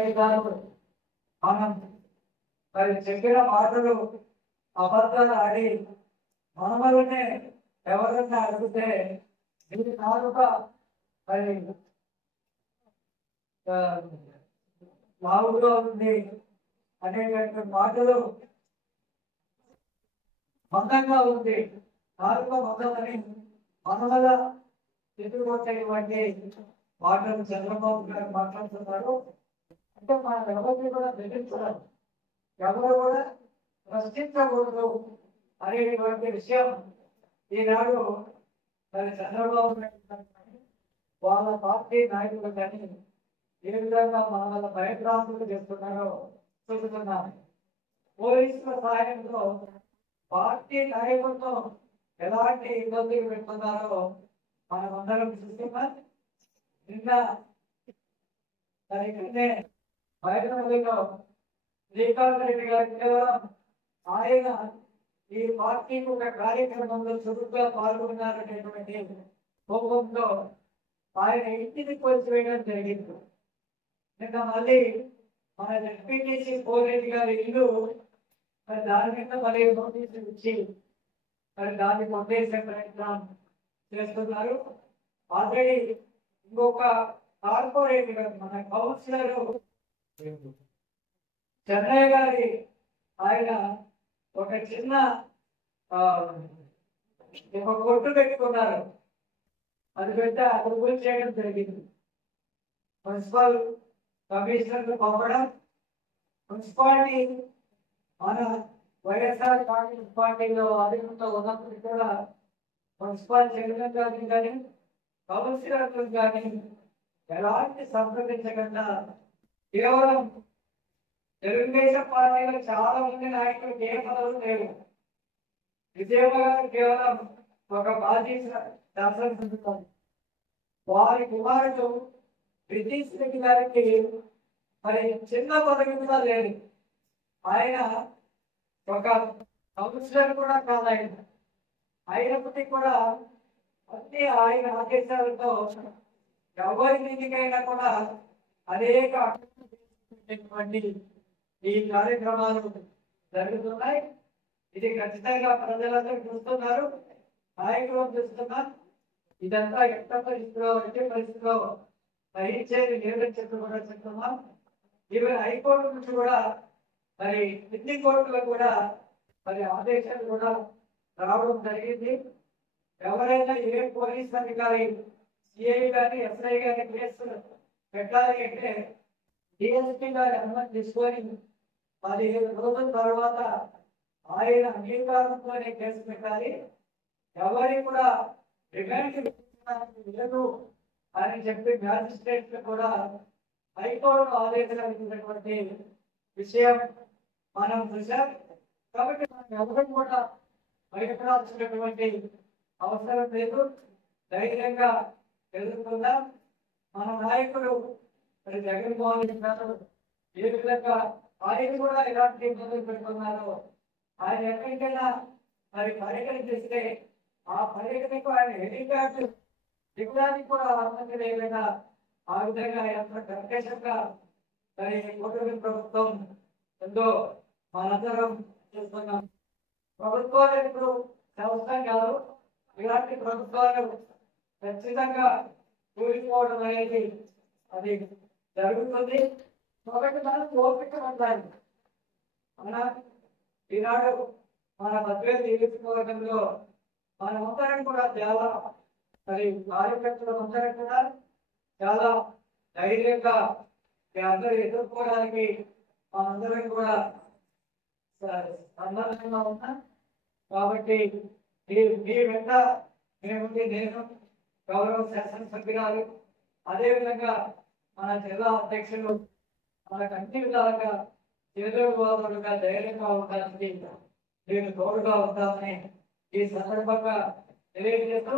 నాయుడు గారు మనం మరి చెప్పిన మాటలు అబద్ధాలు ఆడి మనమలనే ఎవరన్నా అడిగితే దీని నాలుక మరి లావుగా ఉంది అనేటువంటి మాటలు మందంగా ఉంది నాలుక మందమని మనమల ఎదుర్కొట్టేటువంటి మాటలు చంద్రబాబు గారు మాట్లాడుతున్నారు. అంటే మనం ఎవరిని కూడా బెదిరించడం, ఎవరు కూడా ప్రశ్నించకూడదు అనేటువంటి విషయం ఈనాడు మరి చంద్రబాబు నాయుడు వాళ్ళ పార్టీ నాయకులు కానీ ఏ విధంగా మన వల్ల భయభ్రాంతులు చేస్తున్నారో చూస్తున్నాం. పోలీసుల సహాయంతో పార్టీ నాయకులతో ఎలాంటి ఇబ్బందులు పెడుతున్నారో మనం అందరం చూస్తున్నాం. నిన్న హైదరాబాద్లో శ్రీకాంత్ రెడ్డి గారు కేవలం ఆయన ఈ పార్టీకి ఒక కార్యక్రమంలో చురుగ్గా పాల్గొన్నారనేటువంటి కోపంతో ఆయన ఇంటిని కోల్చివేయడం జరిగింది. నిన్న మళ్ళీ మన ఎంపీటీసీ పోరెడ్డి గారి ఇల్లు మరి దాని మీద మళ్ళీ నోటీసులు ఇచ్చి మరి దాన్ని కొట్టేసే ప్రయత్నం చేస్తున్నారు. ఆల్రెడీ ఇంకొక కార్పొరేటర్ మన కౌన్సిలర్ చెన్నై గారి ఆయన ఒక చిన్న ఒక కొట్టు పెట్టుకున్నారు. అది పెద్ద అదుపులు చేయడం జరిగింది. మున్సిపల్ కమిషనర్లు పంపడం, మున్సిపాలిటీ మన వైఎస్ఆర్ కాంగ్రెస్ పార్టీలో అధికంతో ఉన్నప్పుడు కూడా మున్సిపల్ చైర్మన్ గారిని కానీ కౌన్సిలర్లు కానీ ఎలాంటి సంప్రదించకుండా కేవలం తెలుగుదేశం పార్టీలో చాలా మంది నాయకులకు ఏ పదవులు లేవు. విజయమ్మ గారు కేవలం ఒక మాజీ శాసనసభ్యులు. వారి కుమారుడు బ్రిటిష్ రెడ్డి గారికి మరి చిన్న పదవి కూడా లేదు. ఆయన ఒక కౌన్సిలర్ కూడా కాదు. ఆయన అయినప్పటికీ కూడా అన్ని ఆయన ఆదేశాలతో ఎవరి మీదికైనా కూడా అనేక ఈ కార్యక్రమాలు జరుగుతున్నాయి. ఇది ఖచ్చితంగా ప్రజలందరూ చూస్తున్నారు, నాయకులు చూస్తున్నారు. ఇదంతా ఎంత పరిస్థితిలో ఎట్టి పరిస్థితిలో సహించేది లేదని చెప్పి కూడా చెప్తున్నాం. ఈవెన్ హైకోర్టు నుంచి కూడా మరి కింది కోర్టులకు కూడా మరి ఆదేశాలు కూడా రావడం జరిగింది. ఎవరైనా ఏ పోలీస్ అధికారి సిఐ గాని ఎస్ఐ గాని కేసు పెట్టాలి అంటే డిఎస్పీ గారి అనుమతి తీసుకొని 15 రోజుల తర్వాత ఆయన అంగీకారంతోనే కేసు పెట్టాలి. ఎవరి కూడా రిమాండ్ లేదు అని చెప్పి మ్యాజిస్ట్రేట్ కూడా హైకోర్టు ఆదేశాలు ఇచ్చినటువంటి విషయం మనం చూసాం. కాబట్టి మనం ఎవరు కూడా భయపడాల్సినటువంటి అవసరం లేదు. ధైర్యంగా ఎదుర్కొందాం. మన నాయకుడు మరి జగన్మోహన్ రెడ్డి గారు ఏ విధంగా ఆయన కూడా ఎలాంటి ఇబ్బందులు పెడుతున్నారో ఆయన ఎక్కడికైనా మరి పర్యటన చేస్తే ఆ పర్యటనకు ఆయన హెలికాప్టర్ దిగడానికి కూడా అనుమతి లేకుండా ఆ విధంగా ఎంత కర్కశంగా మరి కూటమి ప్రభుత్వం ఎంతో మనందరం చేస్తున్నాం. ప్రభుత్వాలు ఇప్పుడు అవసరం కాదు. ఇలాంటి ప్రభుత్వాలు ఖచ్చితంగా కూలిపోవడం అనేది అది జరుగుతుంది. కాబట్టి మనం ఓపిక ఉండాలి. మన ఈనాడు మన భద్రత నిలుపుకోవడంలో మనమందరం కూడా చాలా మరి కార్యకర్తలందరం కూడా చాలా ధైర్యంగా అందరూ ఎదుర్కోవడానికి మనందరం కూడా సందర్భంగా ఉన్నాం. కాబట్టి మీ వెంట మేముండి నేను గౌరవ శాసనసభ్యురాలు అదేవిధంగా మన జిల్లా అధ్యక్షులు మనకు అన్ని విధాలుగా చేదోడుగా ధైర్యంగా ఉండడానికి నేను తోడుగా ఉంటామని ఈ సందర్భంగా తెలియజేస్తూ